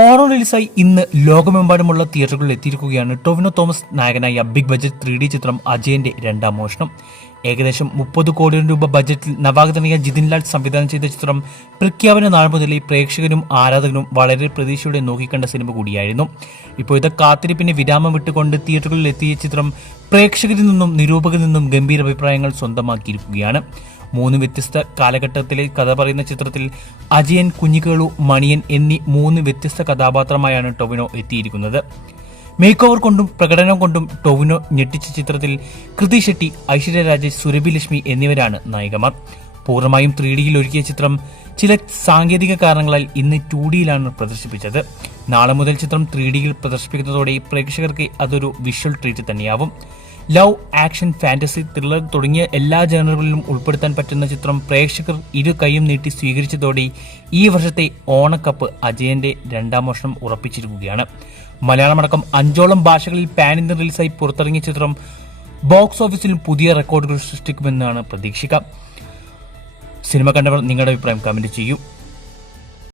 ഓണം റിലീസായി ഇന്ന് ലോകമെമ്പാടുമുള്ള തിയേറ്ററുകളിൽ എത്തിയിരിക്കുകയാണ് ടൊവിനോ തോമസ് നായകനായ ബിഗ് ബജറ്റ് 3D ചിത്രം അജയന്റെ രണ്ടാം മോഷണം. ഏകദേശം 30 കോടി രൂപ ബജറ്റിൽ നവാഗതനായ ജിതിൻ ലാൽ സംവിധാനം ചെയ്ത ചിത്രം പ്രഖ്യാപന നാൾ മുതലേ പ്രേക്ഷകരും ആരാധകരും വളരെ പ്രതീക്ഷയോടെ നോക്കിക്കണ്ട സിനിമ കൂടിയായിരുന്നു. ഇപ്പോഴത്തെ കാത്തിരിപ്പിന് വിരാമം വിട്ടുകൊണ്ട് തിയേറ്ററുകളിൽ എത്തിയ ചിത്രം പ്രേക്ഷകരിൽ നിന്നും നിരൂപകരിൽ നിന്നും ഗംഭീര അഭിപ്രായങ്ങൾ സ്വന്തമാക്കിയിരിക്കുകയാണ്. 3 വ്യത്യസ്ത കാലഘട്ടത്തിലെ കഥ പറയുന്ന ചിത്രത്തിൽ അജയൻ, കുഞ്ഞിക്കേളു, മണിയൻ എന്നീ 3 വ്യത്യസ്ത കഥാപാത്രമായാണ് ടൊവിനോ എത്തിയിരിക്കുന്നത്. മേക്ക് ഓവർ കൊണ്ടും പ്രകടനം കൊണ്ടും ടൊവിനോ ഞെട്ടിച്ച ചിത്രത്തിൽ കൃതി ഷെട്ടി, ഐശ്വര്യ രാജേഷ്, സുരഭി ലക്ഷ്മി എന്നിവരാണ് നായികമാർ. പൂർണ്ണമായും 3Dയിൽ ഒരുക്കിയ ചിത്രം ചില സാങ്കേതിക കാരണങ്ങളാൽ ഇന്ന് 2Dയിലാണ് പ്രദർശിപ്പിച്ചത്. നാളെ മുതൽ ചിത്രം 3Dയിൽ പ്രദർശിപ്പിക്കുന്നതോടെ പ്രേക്ഷകർക്ക് അതൊരു വിഷ്വൽ ട്രീറ്റ് തന്നെയാവും. ലവ്, ആക്ഷൻ, ഫാന്റസി, ത്രില്ലർ തുടങ്ങിയ എല്ലാ ജേണറുകളിലും ഉൾപ്പെടുത്താൻ പറ്റുന്ന ചിത്രം പ്രേക്ഷകർ ഇരു കൈയും നീട്ടി സ്വീകരിച്ചതോടെ ഈ വർഷത്തെ ഓണക്കപ്പ് അജയന്റെ രണ്ടാം മോഷണം ഉറപ്പിച്ചിരിക്കുകയാണ്. മലയാളമടക്കം 5ഓളം ഭാഷകളിൽ പാൻ ഇന്ത്യൻ റിലീസായി പുറത്തിറങ്ങിയ ചിത്രം ബോക്സ് ഓഫീസിലും പുതിയ റെക്കോർഡുകൾ സൃഷ്ടിക്കുമെന്നാണ് പ്രതീക്ഷിക്കുക. സിനിമ കണ്ടവർ നിങ്ങളുടെ അഭിപ്രായം കമന്റ് ചെയ്യൂ.